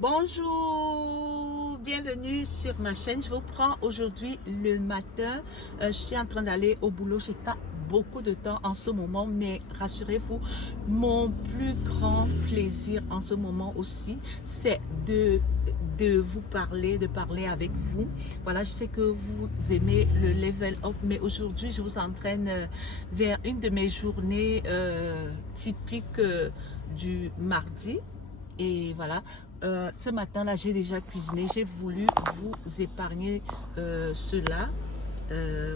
Bonjour, bienvenue sur ma chaîne. Je vous prends aujourd'hui le matin. Je suis en train d'aller au boulot. J'ai pas beaucoup de temps en ce moment, mais rassurez-vous, mon plus grand plaisir en ce moment aussi, c'est de vous parler, de parler avec vous. Voilà, je sais que vous aimez le level up, mais aujourd'hui, je vous entraîne vers une de mes journées typiques du mardi. Et voilà, ce matin-là, j'ai déjà cuisiné. J'ai voulu vous épargner cela.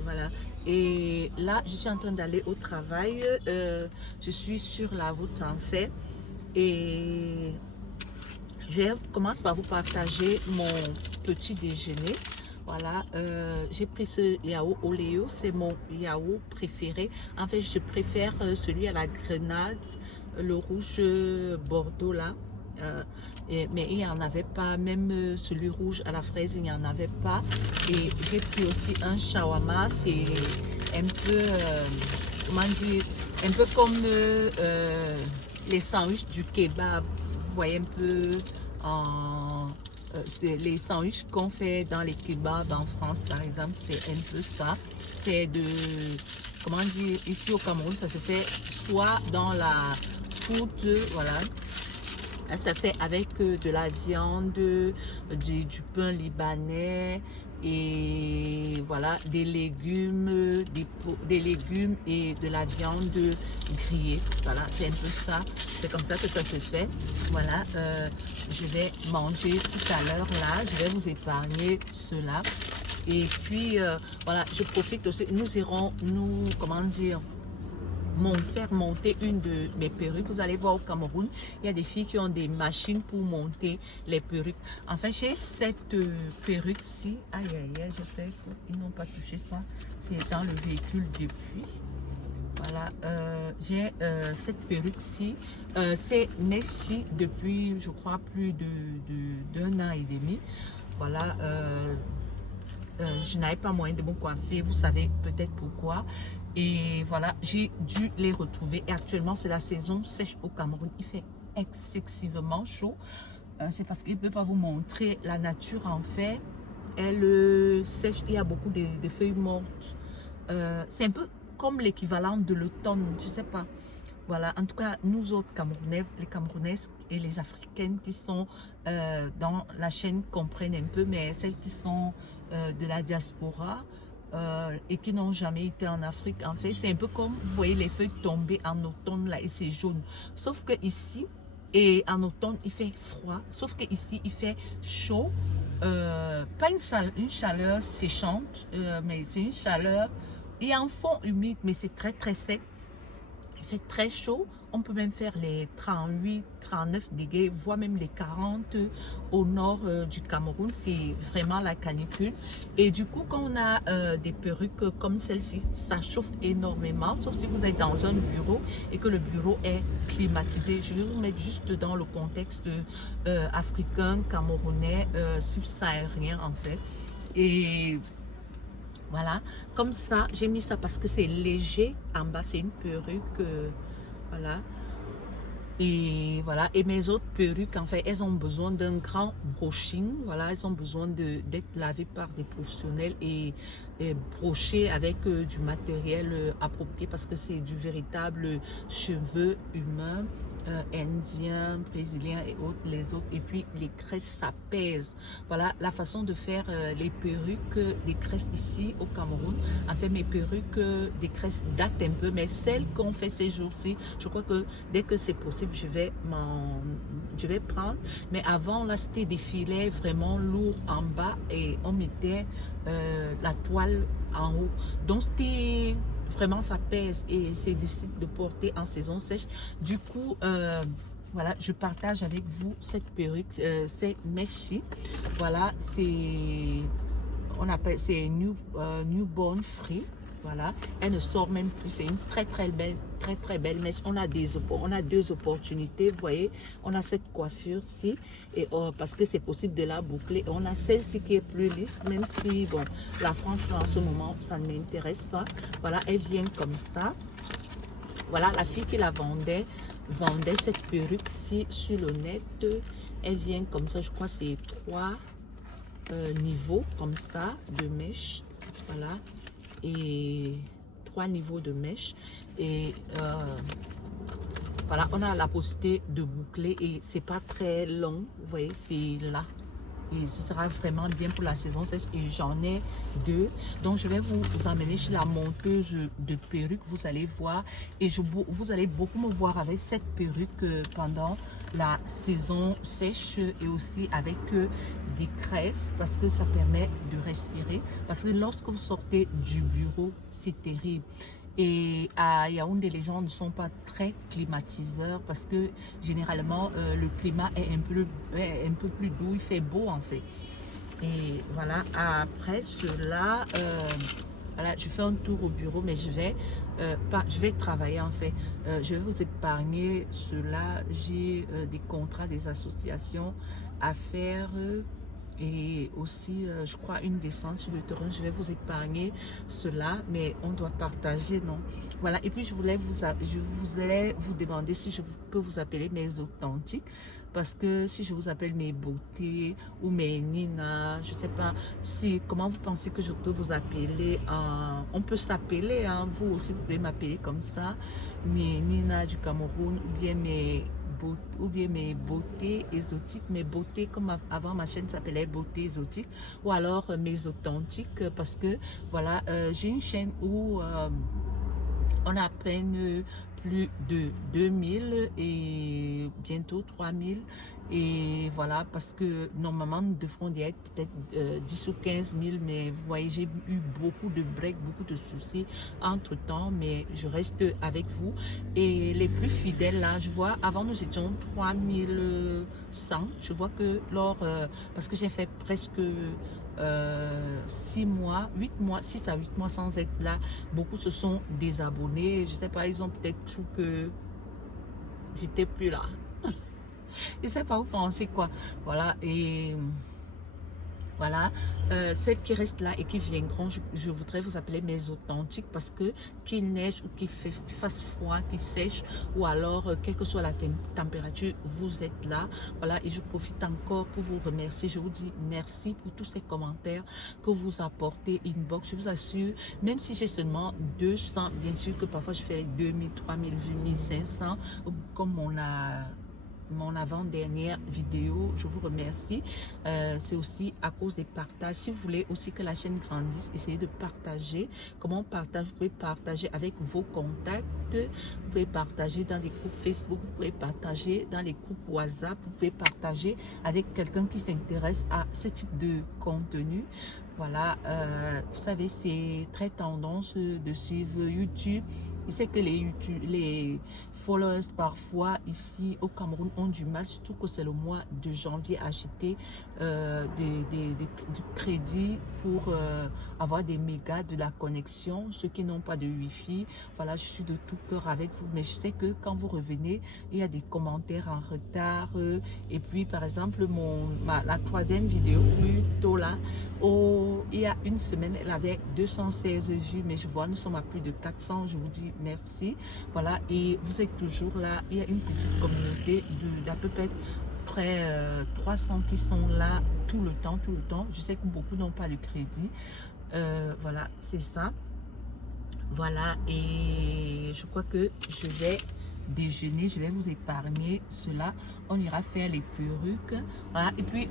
Voilà. Et là, je suis en train d'aller au travail. Je suis sur la route en fait. Et je commence par vous partager mon petit déjeuner. Voilà, j'ai pris ce yaourt Oléo, c'est mon yaourt préféré. En fait, je préfère celui à la grenade, le rouge Bordeaux là. Mais il n'y en avait pas, même celui rouge à la fraise, il n'y en avait pas. Et j'ai pris aussi un shawarma, c'est un peu, comment dire, un peu comme les sandwichs du kebab. Vous voyez un peu en les sandwichs qu'on fait dans les kebabs en France par exemple, c'est un peu ça. C'est de, comment dire, ici au Cameroun, ça se fait soit dans la croûte, voilà. Ça fait avec de la viande, du pain libanais et voilà, des légumes, des légumes et de la viande grillée. Voilà, c'est un peu ça. C'est comme ça que ça se fait. Voilà, je vais manger tout à l'heure là. Je vais vous épargner cela. Et puis, voilà, je profite aussi. Comment dire, faire monter une de mes perruques. Vous allez voir au Cameroun, il y a des filles qui ont des machines pour monter les perruques. Enfin, j'ai cette perruque-ci. Aïe, aïe, aïe, je sais qu'ils n'ont pas touché ça. C'est dans le véhicule depuis. Voilà, j'ai cette perruque-ci. C'est mèche-ci depuis, je crois, plus d'un an et demi. Voilà, je n'avais pas moyen de me coiffer, vous savez peut-être pourquoi. Et voilà, j'ai dû les retrouver. Et actuellement, c'est la saison sèche au Cameroun. Il fait excessivement chaud. C'est parce qu'il ne peut pas vous montrer la nature en fait. Elle sèche, il y a beaucoup de feuilles mortes. C'est un peu comme l'équivalent de l'automne, je ne sais pas. Voilà, en tout cas, nous autres Camerounais, les Camerounaises et les Africaines qui sont dans la chaîne comprennent un peu, mais celles qui sont de la diaspora et qui n'ont jamais été en Afrique, en fait, c'est un peu comme, vous voyez les feuilles tomber en automne là et c'est jaune. Sauf que ici, et en automne, il fait froid, sauf que ici, il fait chaud. Pas une chaleur séchante, mais c'est une chaleur, il y a un fond humide, mais c'est très très sec. Il fait très chaud, on peut même faire les 38, 39 degrés, voire même les 40 au nord du Cameroun. C'est vraiment la canicule. Et du coup, quand on a des perruques comme celle-ci, ça chauffe énormément, sauf si vous êtes dans un bureau et que le bureau est climatisé. Je vais vous mettre juste dans le contexte africain, camerounais, subsaharien en fait. Et voilà, comme ça, j'ai mis ça parce que c'est léger. En bas, c'est une perruque. Voilà. Et voilà. Et mes autres perruques, en fait, elles ont besoin d'un grand brushing. Voilà, elles ont besoin d'être lavées par des professionnels et brochées avec du matériel approprié parce que c'est du véritable cheveu humain. Indien, brésilien et autres, les autres. Et puis les cresses, ça pèse. Voilà la façon de faire les perruques des cresses ici au Cameroun. En fait, mes perruques des cresses datent un peu, mais celles qu'on fait ces jours-ci, je crois que dès que c'est possible, je vais prendre. Mais avant, là, c'était des filets vraiment lourds en bas et on mettait la toile en haut. Donc, c'était vraiment, ça pèse et c'est difficile de porter en saison sèche. Du coup, voilà, je partage avec vous cette perruque, c'est mèche. Voilà, c'est newborn free. Voilà, elle ne sort même plus. C'est une très très belle mèche. On a deux opportunités. Vous voyez, on a cette coiffure-ci et parce que c'est possible de la boucler. On a celle-ci qui est plus lisse, même si bon, la frange en ce moment, ça ne m'intéresse pas. Voilà, elle vient comme ça. Voilà, la fille qui la vendait cette perruque-ci sur le net. Elle vient comme ça, je crois c'est 3 niveaux comme ça de mèche. Voilà. Et 3 niveaux de mèche. Et voilà, on a la possibilité de boucler et c'est pas très long. Vous voyez, c'est là. Et ce sera vraiment bien pour la saison sèche. Et j'en ai 2. Donc, je vais vous emmener chez la monteuse de perruques. Vous allez voir. Et vous allez beaucoup me voir avec cette perruque pendant la saison sèche. Et aussi avec des tresses. Parce que ça permet de respirer. Parce que lorsque vous sortez du bureau, c'est terrible. Et à Yaoundé, les gens ne sont pas très climatiseurs parce que généralement, le climat est un peu plus doux, il fait beau en fait. Et voilà, après cela, voilà, je fais un tour au bureau, mais je vais travailler en fait. Je vais vous épargner cela. J'ai des contrats, des associations à faire. Et aussi, je crois, une descente sur le terrain. Je vais vous épargner cela, mais on doit partager, non? Voilà, et puis je voulais vous demander si je peux vous appeler mes authentiques. Parce que si je vous appelle mes beautés ou mes Nina, je ne sais pas comment vous pensez que je peux vous appeler. On peut s'appeler, hein, vous aussi, vous pouvez m'appeler comme ça. Mes Nina du Cameroun ou bien mes beautés exotiques, mes beautés comme avant ma chaîne s'appelait beauté exotique, ou alors mes authentiques, parce que voilà, j'ai une chaîne où on a à peine plus de 2000 et bientôt 3000 et voilà, parce que normalement nous devrons y être peut-être 10 ou 15 000, mais vous voyez, j'ai eu beaucoup de breaks, beaucoup de soucis entre temps, mais je reste avec vous. Et les plus fidèles là, je vois, avant nous étions 3100, je vois que parce que j'ai fait presque 6 mois, 8 mois, 6 à 8 mois sans être là. Beaucoup se sont désabonnés. Je sais pas, ils ont peut-être cru que j'étais plus là. Je sais pas, vous pensez quoi. Voilà, et voilà, celles qui restent là et qui viendront, je voudrais vous appeler mes authentiques parce que qu'il neige ou qu'il fasse froid, qu'il sèche ou alors quelle que soit la température, vous êtes là. Voilà, et je profite encore pour vous remercier. Je vous dis merci pour tous ces commentaires que vous apportez inbox. Je vous assure, même si j'ai seulement 200, bien sûr que parfois je fais 2000, 3000 vues, 1500, comme on a mon avant-dernière vidéo, je vous remercie. C'est aussi à cause des partages. Si vous voulez aussi que la chaîne grandisse, essayez de partager. Comment on partage? Vous pouvez partager avec vos contacts, vous pouvez partager dans les groupes Facebook, vous pouvez partager dans les groupes WhatsApp, vous pouvez partager avec quelqu'un qui s'intéresse à ce type de contenu. Voilà, vous savez, c'est très tendance de suivre YouTube. Je sais que les followers parfois ici au Cameroun ont du mal, surtout que c'est le mois de janvier, à acheter du crédit pour avoir des mégas, de la connexion. Ceux qui n'ont pas de wifi, voilà, je suis de tout cœur avec vous, mais je sais que quand vous revenez, il y a des commentaires en retard. Et puis par exemple, la 3e vidéo plus tôt là, il y a une semaine, elle avait 216 vues, mais je vois, nous sommes à plus de 400. Je vous dis merci. Voilà, et vous êtes toujours là. Il y a une petite communauté d'à peu près 300 qui sont là tout le temps. Je sais que beaucoup n'ont pas de crédit. Voilà, c'est ça. Voilà, et je crois que je vais déjeuner, je vais vous épargner cela. On ira faire les perruques. Voilà, et puis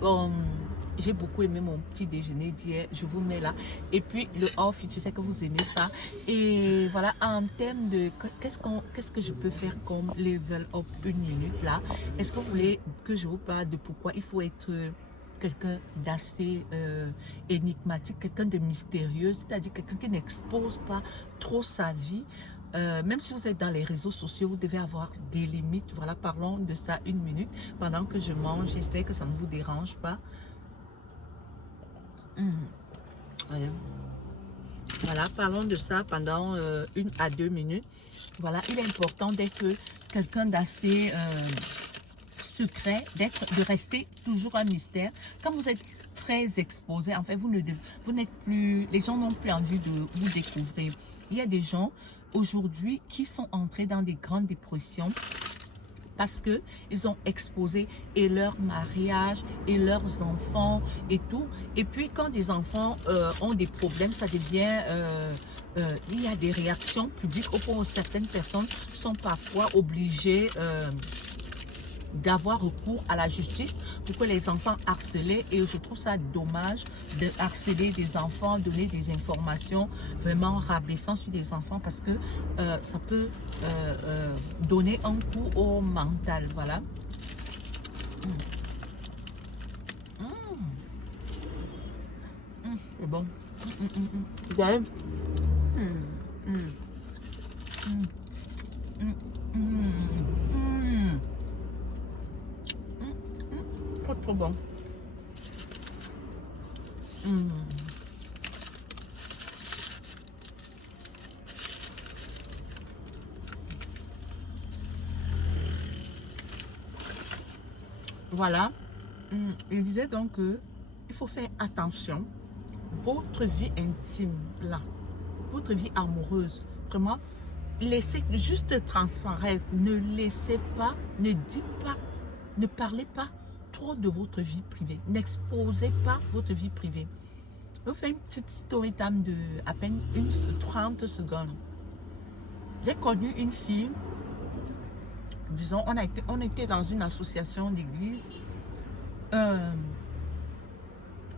j'ai beaucoup aimé mon petit déjeuner d'hier, je vous mets là. Et puis le outfit, je sais que vous aimez ça. Et voilà, en termes de qu'est-ce que je peux faire comme level up 1 minute là. Est-ce que vous voulez que je vous parle de pourquoi il faut être quelqu'un d'assez énigmatique, quelqu'un de mystérieux, c'est-à-dire quelqu'un qui n'expose pas trop sa vie. Même si vous êtes dans les réseaux sociaux, vous devez avoir des limites. Voilà, parlons de ça 1 minute pendant que je mange. J'espère que ça ne vous dérange pas. Voilà, parlons de ça pendant 1 à 2 minutes. Voilà, il est important d'être quelqu'un d'assez secret, de rester toujours un mystère. Quand vous êtes très exposé, en fait, vous n'êtes plus, les gens n'ont plus envie de vous découvrir. Il y a des gens aujourd'hui qui sont entrés dans des grandes dépressions parce que ils ont exposé et leur mariage et leurs enfants et tout. Et puis quand des enfants ont des problèmes, ça devient il y a des réactions publiques au point où certaines personnes sont parfois obligées d'avoir recours à la justice pour que les enfants harcelés, et je trouve ça dommage de harceler des enfants, donner des informations vraiment rabaissantes sur des enfants, parce que ça peut donner un coup au mental, voilà. C'est bon. Vous voyez? Trop bon. Voilà. Il disait donc que il faut faire attention. Votre vie intime, là, votre vie amoureuse, vraiment, laissez juste transparaître. Ne laissez pas, ne dites pas, ne parlez pas trop de votre vie privée. N'exposez pas votre vie privée. Je vous fais une petite story time de à peine 30 secondes. J'ai connu une fille, disons, on était dans une association d'église.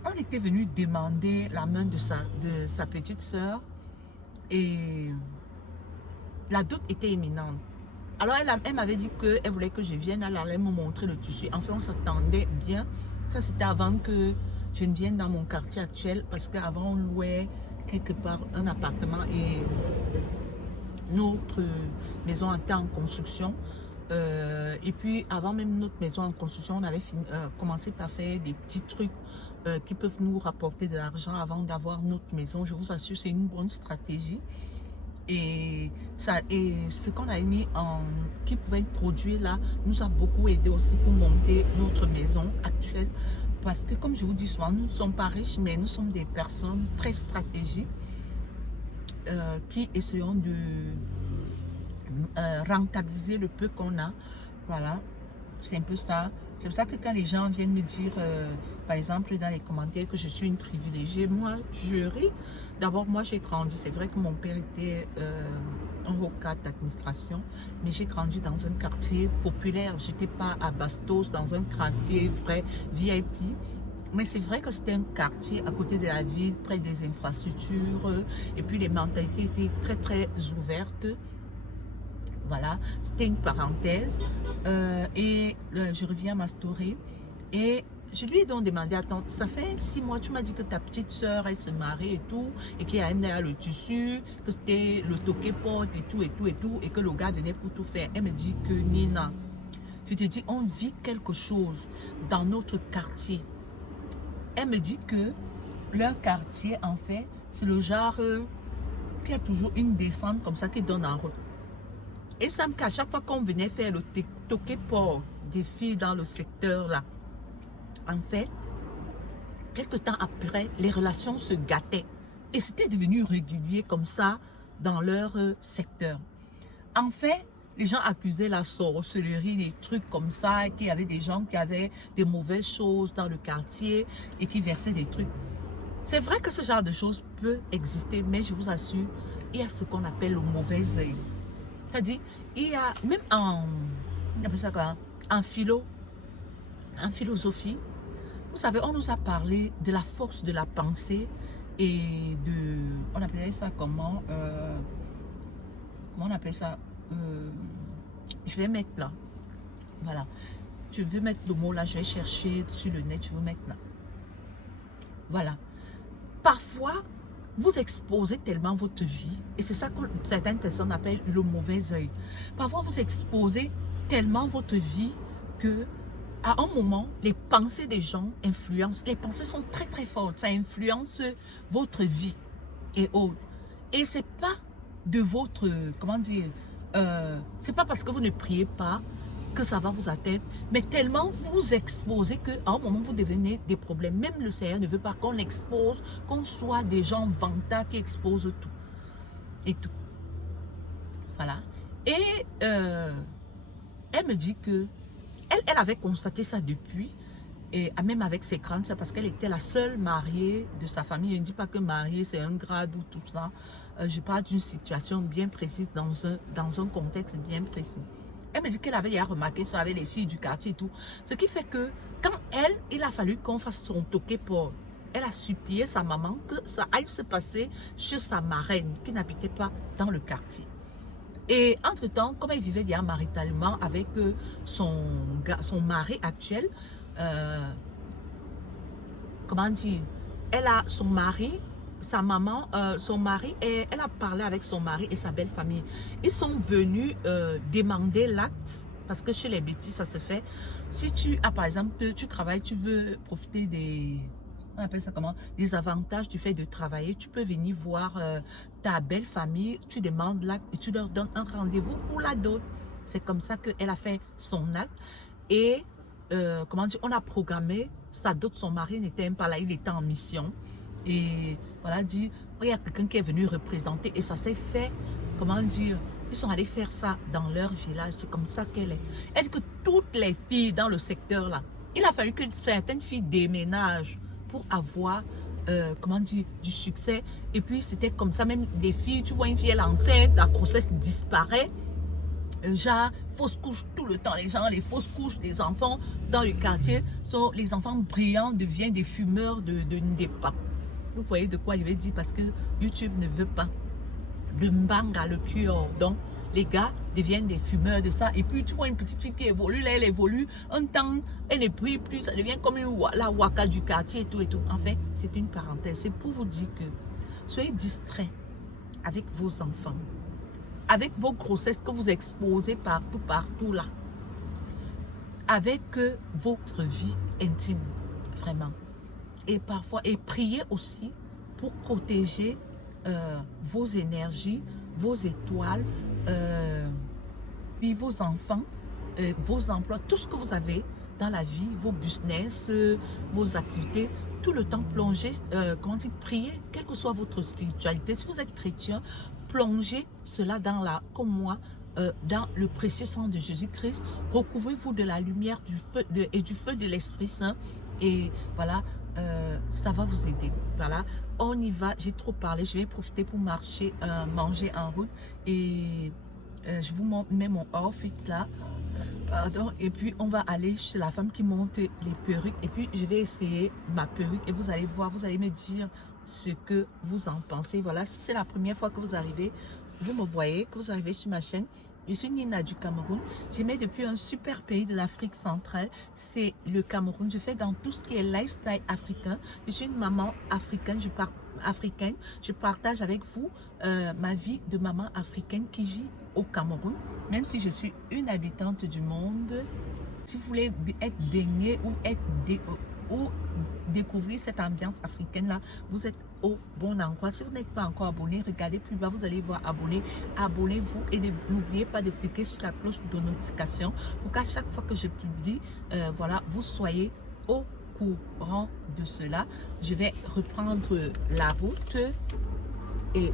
On était venu demander la main de sa petite soeur et la dot était imminente. Alors elle m'avait dit qu'elle voulait que je vienne, elle allait me montrer le tissu. Enfin, on s'attendait bien. Ça, c'était avant que je ne vienne dans mon quartier actuel, parce qu'avant, on louait quelque part un appartement et notre maison était en construction. Et puis, avant même notre maison en construction, on avait commencé par faire des petits trucs qui peuvent nous rapporter de l'argent avant d'avoir notre maison. Je vous assure, c'est une bonne stratégie. Et ce qu'on a mis qui pouvait être produit là, nous a beaucoup aidé aussi pour monter notre maison actuelle. Parce que comme je vous dis souvent, nous ne sommes pas riches, mais nous sommes des personnes très stratégiques qui essayons de rentabiliser le peu qu'on a. Voilà, c'est un peu ça. C'est pour ça que quand les gens viennent me dire, par exemple dans les commentaires, que je suis une privilégiée, moi je ris. D'abord, moi j'ai grandi, c'est vrai que mon père était un haut cadre d'administration, mais j'ai grandi dans un quartier populaire. J'étais pas à Bastos, dans un quartier vrai VIP. Mais c'est vrai que c'était un quartier à côté de la ville, près des infrastructures, et puis les mentalités étaient très très ouvertes. Voilà, c'était une parenthèse. Je reviens à ma story. Et je lui ai donc demandé, attends, ça fait 6 mois, tu m'as dit que ta petite soeur, elle se marie et tout, et qu'il y a derrière le tissu, que c'était le toqué porte et tout, et que le gars venait pour tout faire. Elle me dit que Nina, je te dis, on vit quelque chose dans notre quartier. Elle me dit que leur quartier, en fait, c'est le genre qu'il y a toujours une descente comme ça qui donne en haut. Et ça me cache, chaque fois qu'on venait faire le toqué port des filles dans le secteur là, en fait, quelques temps après, les relations se gâtaient. Et c'était devenu régulier comme ça dans leur secteur. En fait, les gens accusaient la sorcellerie, des trucs comme ça, qu'il y avait des gens qui avaient des mauvaises choses dans le quartier et qui versaient des trucs. C'est vrai que ce genre de choses peut exister, mais je vous assure, il y a ce qu'on appelle le mauvais œil. C'est-à-dire, il y a même en philosophie, vous savez, on nous a parlé de la force de la pensée et de, on appelait ça comment on appelle ça, je vais mettre là, voilà, je vais mettre le mot là, je vais chercher sur le net, je vais mettre là, voilà. Parfois, vous exposez tellement votre vie, et c'est ça que certaines personnes appellent le mauvais œil. Parfois, vous exposez tellement votre vie que, à un moment, les pensées des gens influencent. Les pensées sont très très fortes, ça influence votre vie et autres. Et c'est pas de votre, comment dire, c'est pas parce que vous ne priez pas que ça va vous atteindre, mais tellement vous exposez qu'à un moment vous devenez des problèmes. Même le Seigneur ne veut pas qu'on expose, qu'on soit des gens vantards qui exposent tout et tout. Voilà. Et elle elle me dit que elle avait constaté ça depuis, et même avec ses grandes sœurs, parce qu'elle était la seule mariée de sa famille. Je ne dis pas que mariée, c'est un grade ou tout ça. Je parle d'une situation bien précise, dans un contexte bien précis. Elle me dit qu'elle avait déjà remarqué ça avec les filles du quartier et tout. Ce qui fait que, quand il a fallu qu'on fasse son toqué pour... Elle a supplié sa maman que ça aille se passer chez sa marraine, qui n'habitait pas dans le quartier. Et entre-temps, comme elle vivait déjà maritalement avec son mari actuel, comment dire, elle a son mari, sa maman, son mari, et elle a parlé avec son mari et sa belle famille. Ils sont venus demander l'acte, parce que chez les bêtises, ça se fait. Si tu as, par exemple, tu travailles, tu veux profiter des... On appelle ça comment? Des avantages du fait de travailler. Tu peux venir voir ta belle famille, tu demandes l'acte et tu leur donnes un rendez-vous pour la dot. C'est comme ça qu'elle a fait son acte. Et comment dire, on a programmé sa dot. Son mari n'était même pas là, il était en mission. Et voilà, dit, oh, il y a quelqu'un qui est venu représenter. Et ça s'est fait, comment dire, ils sont allés faire ça dans leur village. C'est comme ça qu'elle est. Est-ce que toutes les filles dans le secteur là, il a fallu que certaines filles déménagent pour avoir, comment dire, du succès. Et puis, c'était comme ça, même des filles, tu vois une fille, elle est enceinte, la grossesse disparaît. Genre, fausse couche tout le temps. Les gens, les fausses couches des enfants dans le quartier, sont les enfants brillants deviennent des fumeurs de Ndepa. Vous voyez de quoi je vais dire, parce que YouTube ne veut pas. Le manga, le cure. Donc, les gars deviennent des fumeurs de ça. Et puis, tu vois une petite fille qui évolue, là, elle évolue. Un temps, elle ne brille plus. Ça devient comme la waka du quartier et tout et tout. Enfin, c'est une parenthèse. C'est pour vous dire que soyez distraits avec vos enfants. Avec vos grossesses que vous exposez partout là. Avec votre vie intime. Vraiment. Et parfois, et priez aussi pour protéger vos énergies, vos étoiles, puis vos enfants, vos emplois, tout ce que vous avez dans la vie, vos business, vos activités, tout le temps plongez, comment dire, priez, quelle que soit votre spiritualité. Si vous êtes chrétien, plongez cela dans comme moi, dans le précieux sang de Jésus-Christ. Recouvrez-vous de la lumière du feu et du feu de l'Esprit Saint. Et voilà, ça va vous aider. Voilà, on y va. J'ai trop parlé. Je vais profiter pour marcher, manger en route. Et je vous mets mon outfit là. Pardon. Et puis on va aller chez la femme qui monte les perruques. Et puis je vais essayer ma perruque. Et vous allez voir, vous allez me dire ce que vous en pensez. Voilà, si c'est la première fois que vous arrivez, vous me voyez, que vous arrivez sur ma chaîne. Je suis Nina du Cameroun. J'aimais depuis un super pays de l'Afrique centrale. C'est le Cameroun. Je fais dans tout ce qui est lifestyle africain. Je suis une maman africaine. Je partage avec vous ma vie de maman africaine qui vit au Cameroun. Même si je suis une habitante du monde, si vous voulez être baignée ou découvrir cette ambiance africaine là, vous êtes au bon endroit. Si vous n'êtes pas encore abonné, regardez plus bas, vous allez voir abonner. Abonnez-vous et n'oubliez pas de cliquer sur la cloche de notification pour qu'à chaque fois que je publie, voilà, vous soyez au courant de cela. Je vais reprendre la route et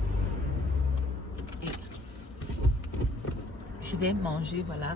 je vais manger, voilà.